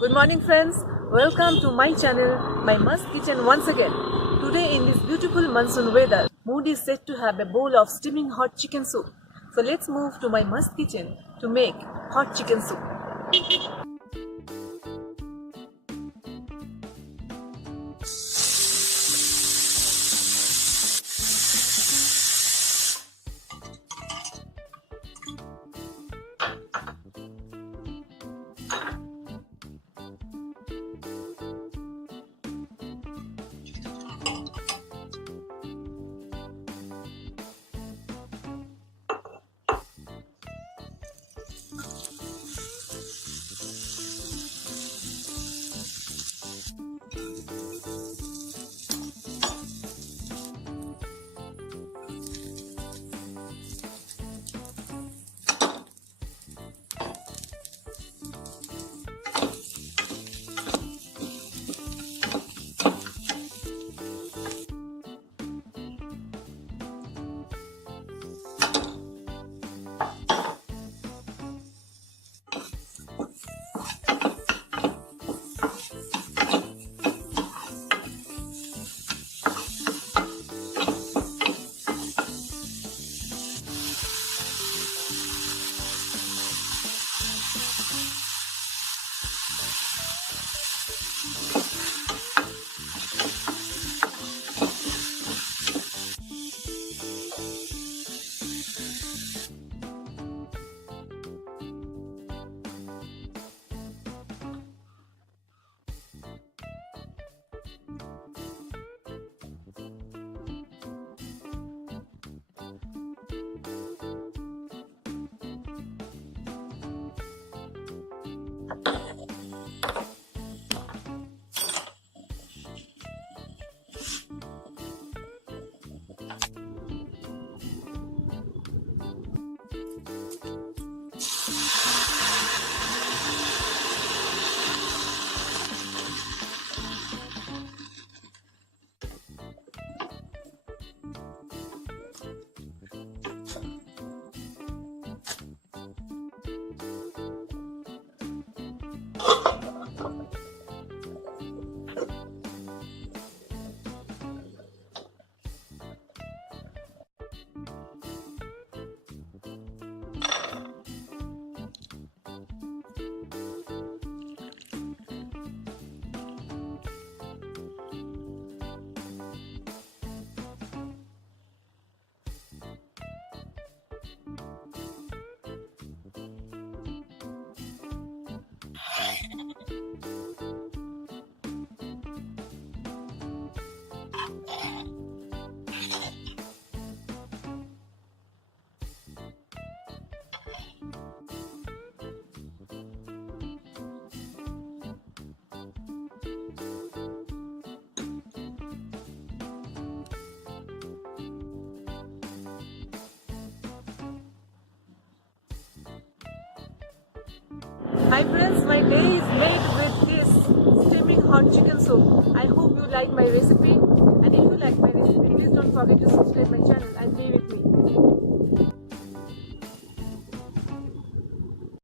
Good morning friends, welcome to my channel, my Must Kitchen once again. Today in this beautiful monsoon weather, mood is set to have a bowl of steaming hot chicken soup. So let's move to my Must Kitchen to make hot chicken soup. Hi friends, my day is made with this steaming hot chicken soup. I hope you like my recipe, and if you like my recipe, please don't forget to subscribe my channel and be with me.